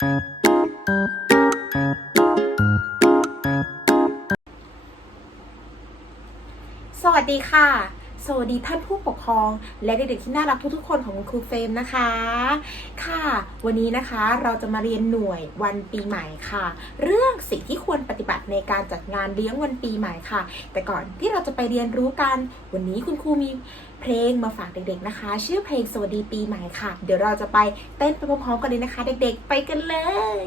สวัสดีค่ะ สวัสดีท่านผู้ปกครอง และเด็กๆที่น่ารักทุกๆคนของคุณครูเฟรมนะคะ ค่ะ วันนี้นะคะเราจะมาเรียนหน่วยวันปีใหม่ค่ะ เรื่องสิ่งที่ควรปฏิบัติในการจัดงานเลี้ยงวันปีใหม่ค่ะ แต่ก่อนที่เราจะไปเรียนรู้กัน วันนี้คุณครูมีเพลงมาฝากเด็กๆนะคะ ชื่อเพลงสวัสดีปีใหม่ค่ะ เดี๋ยวเราจะไปเต้นไปพร้อมๆกันเลยนะคะ เด็กๆ ไปกันเลย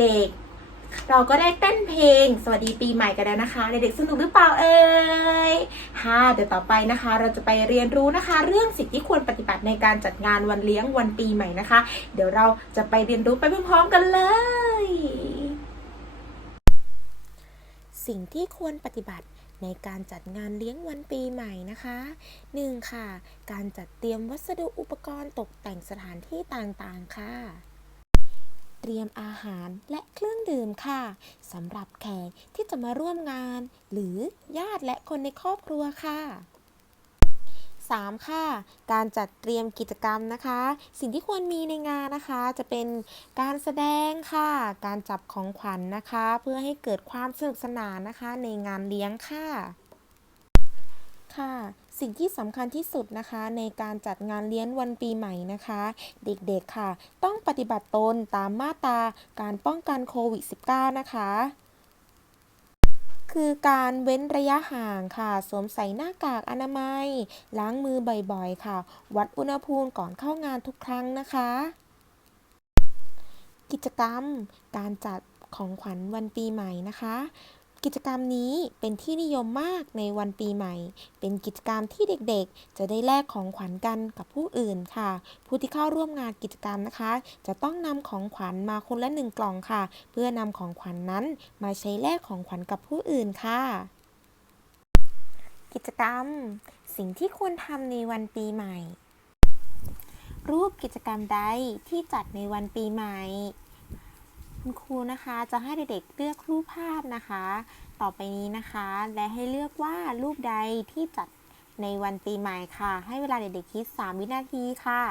เด็กๆ เราก็ได้เต้นเพลง สวัสดีปีใหม่กันแล้วนะคะเด็กๆสนุกหรือเปล่าเอ่ยค่ะเดี๋ยวต่อไปนะคะ เราจะไปเรียนรู้นะคะ เรื่องสิ่งที่ควรปฏิบัติในการจัดงานวันเลี้ยงวันปีใหม่นะคะ เดี๋ยวเราจะไปเรียนรู้ไปพร้อมๆกันเลย สิ่งที่ควรปฏิบัติในการจัดงานเลี้ยงวันปีใหม่นะคะ 1. ค่ะ การจัดเตรียมวัสดุอุปกรณ์ตกแต่งสถานที่ต่างๆ ค่ะ เตรียมอาหารและเครื่องดื่มค่ะสำหรับแขกที่จะมาร่วมงาน หรือญาติและคนในครอบครัวค่ะ 3. ค่ะ การจัดเตรียมกิจกรรมนะคะ สิ่งที่ควรมีในงานนะคะ จะเป็นการแสดงค่ะ การจับของขวัญนะคะ เพื่อให้เกิดความสนุกสนานนะคะในงานเลี้ยงค่ะ ค่ะ สิ่งที่สำคัญที่สุดนะคะ ในการจัดงานเลี้ยงวันปีใหม่นะคะ เด็กๆค่ะ ต้องปฏิบัติตนตามมาตราการป้องกันโควิด -19 นะคะคือการเว้นระยะห่างค่ะ สวมใส่หน้ากากอนามัย ล้างมือบ่อยๆ ค่ะ วัดอุณหภูมิก่อนเข้างานทุกครั้งนะคะ กิจกรรมการจัดของขวัญวันปีใหม่นะคะ กิจกรรมนี้เป็นที่นิยมมากในวันปีใหม่ เป็นกิจกรรมที่เด็กๆ จะได้แลกของขวัญกันกับผู้อื่นค่ะ ผู้ที่เข้าร่วมงานกิจกรรมนะคะ จะต้องนำของขวัญมาคนละหนึ่งกล่องค่ะ เพื่อนำของขวัญนนั้นมาใช้แลกของขวัญกับผู้อื่นค่ะ กิจกรรม สิ่งที่ควรทำในวันปีใหม่ รูปกิจกรรมใดที่จัดในวันปีใหม่ คุณครูนะคะจะให้เด็กๆเลือกรูปภาพนะคะ ต่อไปนี้นะคะ และให้เลือกว่ารูปใดที่จัดในวันปีใหม่ค่ะ ให้เวลาเด็กๆคิด 3 วินาทีค่ะ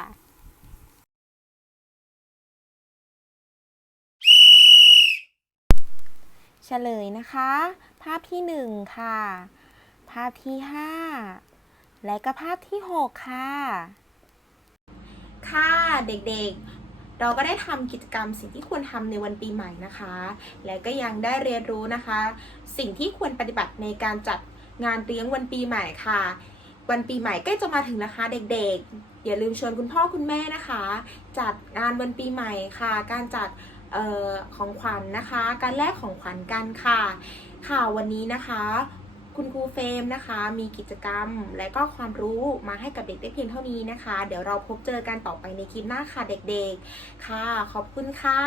เฉลยนะคะ ภาพที่ 1 ค่ะ ภาพที่ 5 และก็ภาพที่ 6 ค่ะ ค่ะเด็กๆ เราก็ได้ทำกิจกรรมสิ่งที่ควรทำในวันปีใหม่นะคะ และก็ยังได้เรียนรู้นะคะ สิ่งที่ควรปฏิบัติในการจัดงานเลี้ยงวันปีใหม่ค่ะ วันปีใหม่ใกล้จะมาถึงนะคะเด็กๆ อย่าลืมชวนคุณพ่อคุณแม่นะคะ จัดงานวันปีใหม่ค่ะ การจัดออของขวัญนะคะ การแลกของขวัญกันค่ะ ค่ะวันนี้นะคะ คุณครูเฟรมนะคะ มีกิจกรรมและก็ความรู้มาให้กับเด็กได้เพียงเท่านี้นะคะ เดี๋ยวเราพบเจอกันต่อไปในคลิปหน้าค่ะเด็กๆ ค่ะ ขอบคุณค่ะ